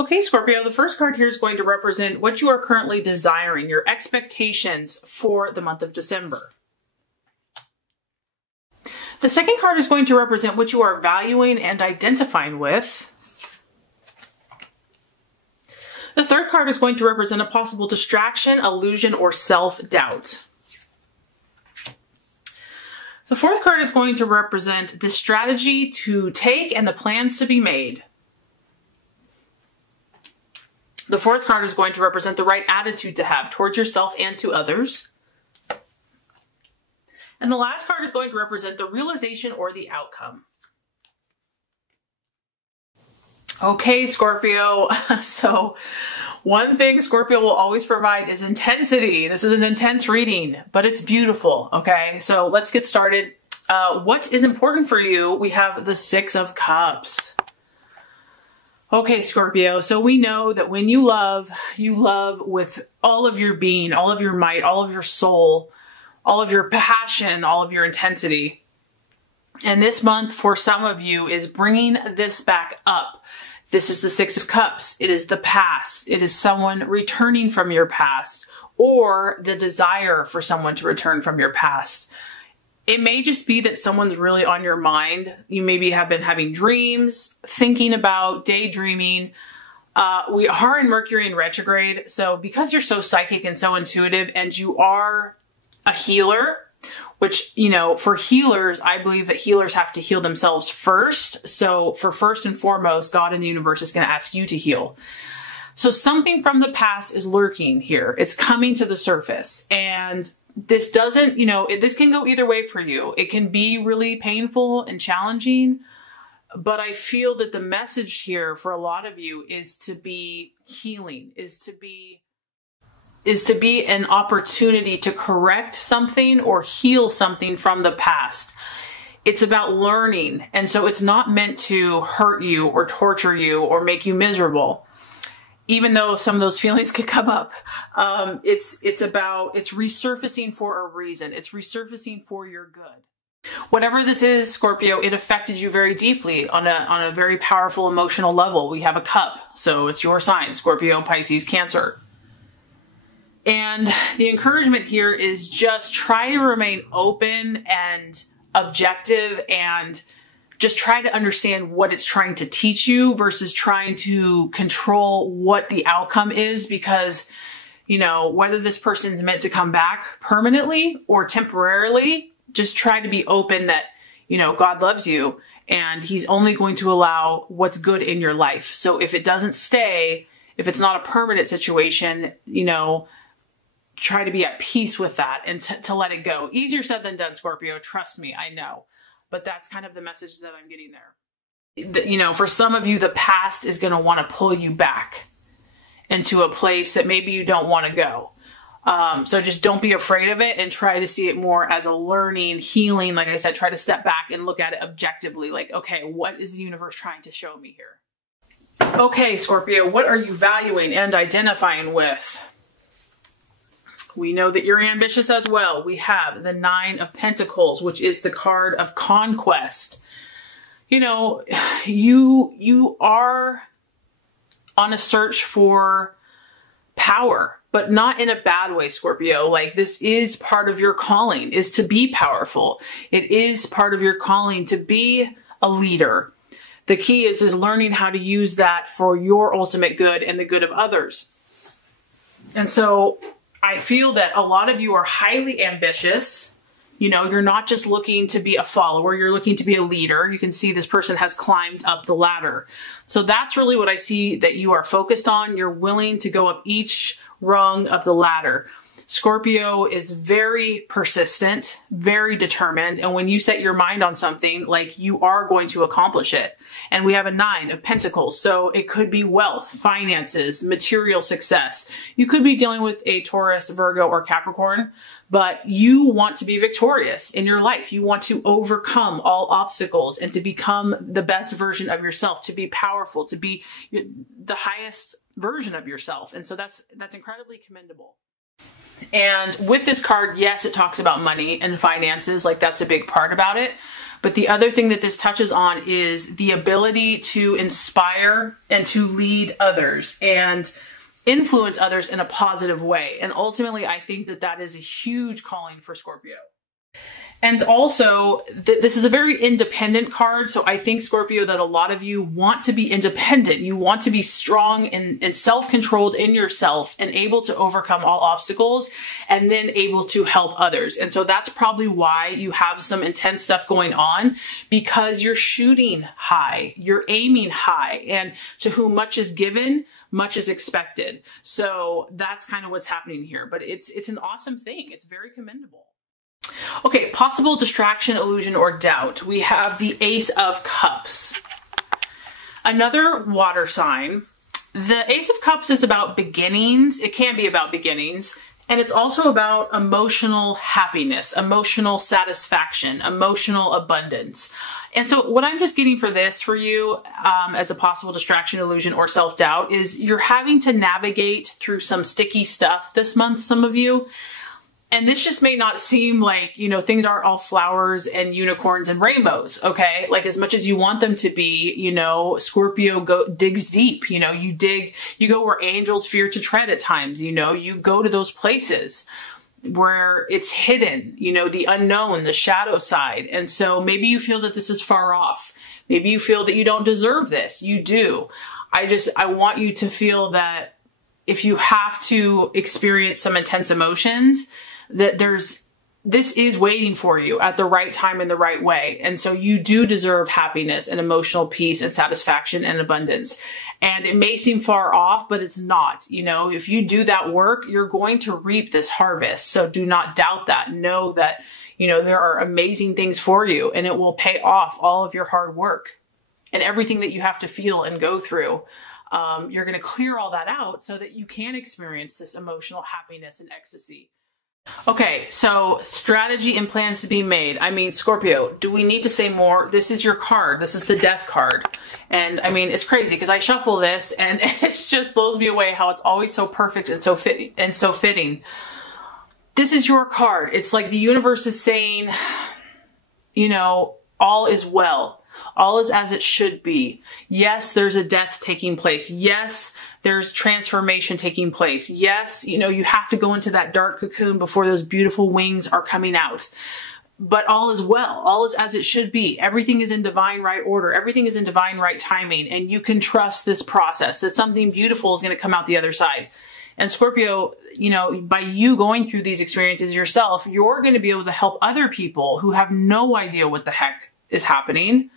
Okay, Scorpio, the first card here is going to represent what you are currently desiring, your expectations for the month of December. The second card is going to represent what you are valuing and identifying with. The third card is going to represent a possible distraction, illusion, or self-doubt. The fourth card is going to represent the strategy to take and the plans to be made. The fourth card is going to represent the right attitude to have towards yourself and to others. And the last card is going to represent the realization or the outcome. Okay, Scorpio. So one thing Scorpio will always provide is intensity. This is an intense reading, but it's beautiful. Okay, so let's get started. What is important for you? We have the Six of Cups. Okay, Scorpio, so we know that when you love with all of your being, all of your might, all of your soul, all of your passion, all of your intensity. And this month, for some of you, is bringing this back up. This is the Six of Cups. It is the past. It is someone returning from your past, or the desire for someone to return from your past. It may just be that someone's really on your mind. You maybe have been having dreams, thinking about, daydreaming. We are in Mercury in retrograde. So because you're so psychic and so intuitive, and you are a healer, which, you know, for healers, I believe that healers have to heal themselves first. So for first and foremost, God in the universe is going to ask you to heal. So something from the past is lurking here. It's coming to the surface. And this doesn't, you know, this can go either way for you. It can be really painful and challenging, but I feel that the message here for a lot of you is to be healing, is to be an opportunity to correct something or heal something from the past. It's about learning. And so it's not meant to hurt you or torture you or make you miserable. Even though some of those feelings could come up, it's resurfacing for a reason. It's resurfacing for your good. Whatever this is, Scorpio, it affected you very deeply on a very powerful emotional level. We have a cup, so it's your sign, Scorpio, Pisces, Cancer. And the encouragement here is just try to remain open and objective and just try to understand what it's trying to teach you versus trying to control what the outcome is, because, you know, whether this person's meant to come back permanently or temporarily, just try to be open that, you know, God loves you and he's only going to allow what's good in your life. So if it doesn't stay, if it's not a permanent situation, you know, try to be at peace with that and to let it go. Easier said than done, Scorpio. Trust me, I know. But that's kind of the message that I'm getting there. You know, for some of you, the past is going to want to pull you back into a place that maybe you don't want to go. So just don't be afraid of it and try to see it more as a learning, healing. Like I said, try to step back and look at it objectively. Like, okay, what is the universe trying to show me here? Okay, Scorpio, what are you valuing and identifying with? We know that you're ambitious as well. We have the Nine of Pentacles, which is the card of conquest. You know, you are on a search for power, but not in a bad way, Scorpio. Like, this is part of your calling, is to be powerful. It is part of your calling to be a leader. The key is learning how to use that for your ultimate good and the good of others. And so I feel that a lot of you are highly ambitious. You know, you're not just looking to be a follower, you're looking to be a leader. You can see this person has climbed up the ladder. So that's really what I see that you are focused on. You're willing to go up each rung of the ladder. Scorpio is very persistent, very determined. And when you set your mind on something, like, you are going to accomplish it. And we have a Nine of Pentacles. So it could be wealth, finances, material success. You could be dealing with a Taurus, Virgo, or Capricorn, but you want to be victorious in your life. You want to overcome all obstacles and to become the best version of yourself, to be powerful, to be the highest version of yourself. And so that's incredibly commendable. And with this card, yes, it talks about money and finances, like that's a big part about it. But the other thing that this touches on is the ability to inspire and to lead others and influence others in a positive way. And ultimately, I think that that is a huge calling for Scorpio. And also, this is a very independent card. So I think, Scorpio, that a lot of you want to be independent. You want to be strong and self-controlled in yourself and able to overcome all obstacles and then able to help others. And so that's probably why you have some intense stuff going on, because you're shooting high, you're aiming high, and to whom much is given, much is expected. So that's kind of what's happening here. But it's an awesome thing. It's very commendable. Okay, possible distraction, illusion, or doubt. We have the Ace of Cups. Another water sign. The Ace of Cups is about beginnings. It can be about beginnings. And it's also about emotional happiness, emotional satisfaction, emotional abundance. And so what I'm just getting for this for you as a possible distraction, illusion, or self-doubt is you're having to navigate through some sticky stuff this month, some of you. And this just may not seem like, you know, things aren't all flowers and unicorns and rainbows, okay? Like, as much as you want them to be, you know, Scorpio digs deep, you know, you go where angels fear to tread at times, you know, you go to those places where it's hidden, you know, the unknown, the shadow side. And so maybe you feel that this is far off. Maybe you feel that you don't deserve this. You do. I want you to feel that if you have to experience some intense emotions, that this is waiting for you at the right time in the right way. And so you do deserve happiness and emotional peace and satisfaction and abundance. And it may seem far off, but it's not. You know, if you do that work, you're going to reap this harvest. So do not doubt that. Know that, you know, there are amazing things for you, and it will pay off all of your hard work and everything that you have to feel and go through. You're going to clear all that out so that you can experience this emotional happiness and ecstasy. Okay, so strategy and plans to be made. I mean, Scorpio, do we need to say more? This is your card. This is the Death card. And I mean, it's crazy because I shuffle this and it just blows me away how it's always so perfect and so fitting. This is your card. It's like the universe is saying, you know, all is well. All is as it should be. Yes, there's a death taking place. Yes, there's transformation taking place. Yes, you know, you have to go into that dark cocoon before those beautiful wings are coming out. But all is well. All is as it should be. Everything is in divine right order. Everything is in divine right timing. And you can trust this process, that something beautiful is going to come out the other side. And Scorpio, you know, by you going through these experiences yourself, you're going to be able to help other people who have no idea what the heck is happening.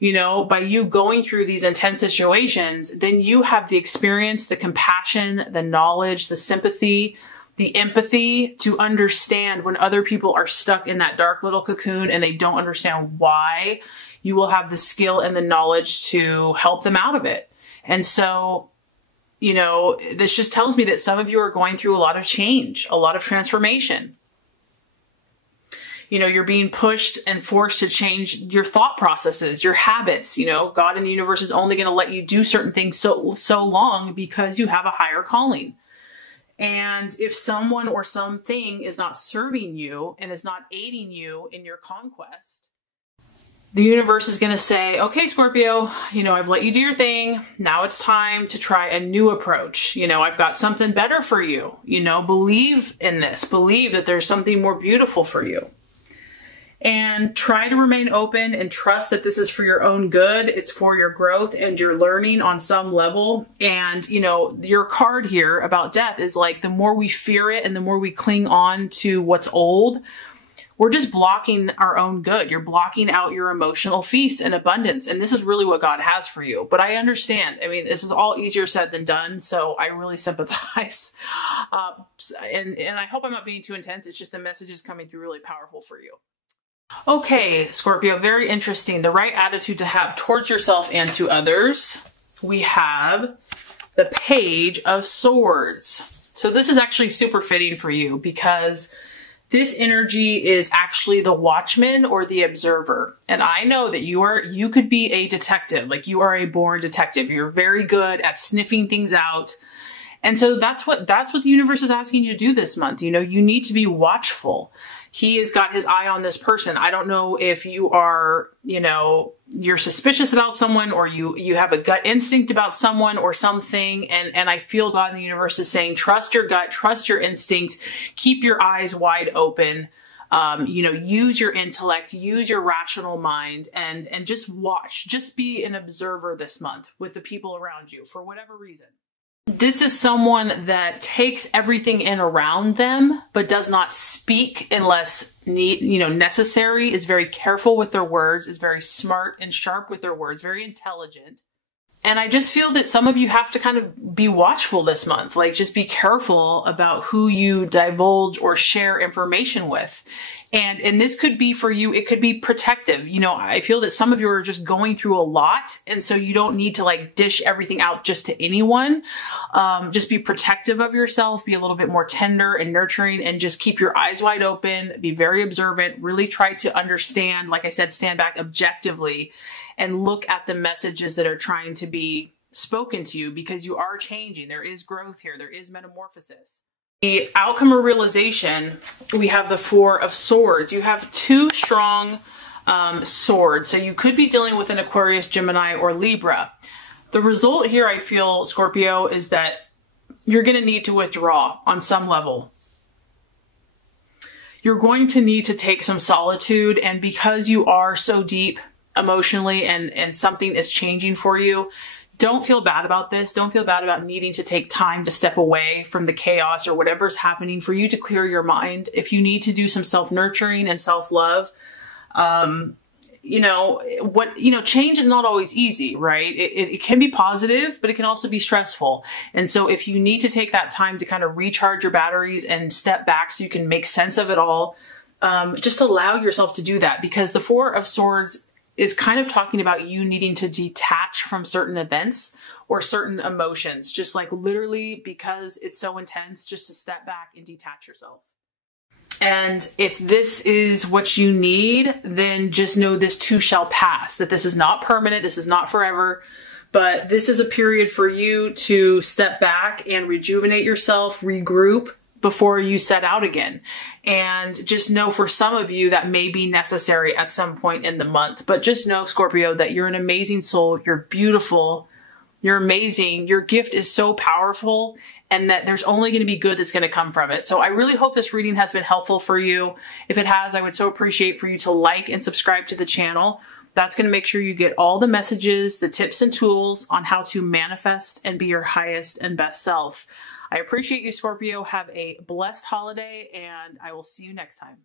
You know, by you going through these intense situations, then you have the experience, the compassion, the knowledge, the sympathy, the empathy to understand when other people are stuck in that dark little cocoon and they don't understand why. You will have the skill and the knowledge to help them out of it. And so, you know, this just tells me that some of you are going through a lot of change, a lot of transformation. You know, you're being pushed and forced to change your thought processes, your habits. You know, God and the universe is only going to let you do certain things so long because you have a higher calling. And if someone or something is not serving you and is not aiding you in your conquest, the universe is going to say, okay, Scorpio, you know, I've let you do your thing. Now it's time to try a new approach. You know, I've got something better for you. You know, believe in this. Believe that there's something more beautiful for you. And try to remain open and trust that this is for your own good. It's for your growth and your learning on some level. And, you know, your card here about death is like, the more we fear it and the more we cling on to what's old, we're just blocking our own good. You're blocking out your emotional feast and abundance. And this is really what God has for you. But I understand. I mean, this is all easier said than done. So I really sympathize. And I hope I'm not being too intense. It's just the message is coming through really powerful for you. Okay, Scorpio, very interesting. The right attitude to have towards yourself and to others. We have the Page of Swords. So this is actually super fitting for you because this energy is actually the watchman or the observer. And I know that you could be a detective, like you are a born detective. You're very good at sniffing things out And so that's what the universe is asking you to do this month. You know, you need to be watchful. He has got his eye on this person. I don't know if you are, you know, you're suspicious about someone, or you have a gut instinct about someone or something. And I feel God in the universe is saying, trust your gut, trust your instincts, keep your eyes wide open. You know, use your intellect, use your rational mind, and just watch, just be an observer this month with the people around you for whatever reason. This is someone that takes everything in around them, but does not speak unless necessary, is very careful with their words, is very smart and sharp with their words, very intelligent. And I just feel that some of you have to kind of be watchful this month. Like, just be careful about who you divulge or share information with. And this could be for you, it could be protective. You know, I feel that some of you are just going through a lot. And so you don't need to like dish everything out just to anyone. Just be protective of yourself, be a little bit more tender and nurturing, and just keep your eyes wide open, be very observant, really try to understand, like I said, stand back objectively and look at the messages that are trying to be spoken to you, because you are changing. There is growth here. There is metamorphosis. The outcome or realization, we have the Four of Swords. You have two strong swords. So you could be dealing with an Aquarius, Gemini, or Libra. The result here, I feel, Scorpio, is that you're going to need to withdraw on some level. You're going to need to take some solitude, and because you are so deep emotionally and something is changing for you, don't feel bad about this. Don't feel bad about needing to take time to step away from the chaos or whatever's happening for you to clear your mind. If you need to do some self-nurturing and self-love, change is not always easy, right? It can be positive, but it can also be stressful. And so if you need to take that time to kind of recharge your batteries and step back so you can make sense of it all, just allow yourself to do that, because the Four of Swords is kind of talking about you needing to detach from certain events or certain emotions, just like literally, because it's so intense, just to step back and detach yourself. And if this is what you need, then just know this too shall pass, that this is not permanent, this is not forever, but this is a period for you to step back and rejuvenate yourself, regroup, before you set out again. And just know, for some of you, that may be necessary at some point in the month. But just know, Scorpio, that you're an amazing soul. You're beautiful. You're amazing. Your gift is so powerful, and that there's only going to be good that's going to come from it. So I really hope this reading has been helpful for you. If it has, I would so appreciate for you to like and subscribe to the channel. That's going to make sure you get all the messages, the tips and tools on how to manifest and be your highest and best self. I appreciate you, Scorpio. Have a blessed holiday, and I will see you next time.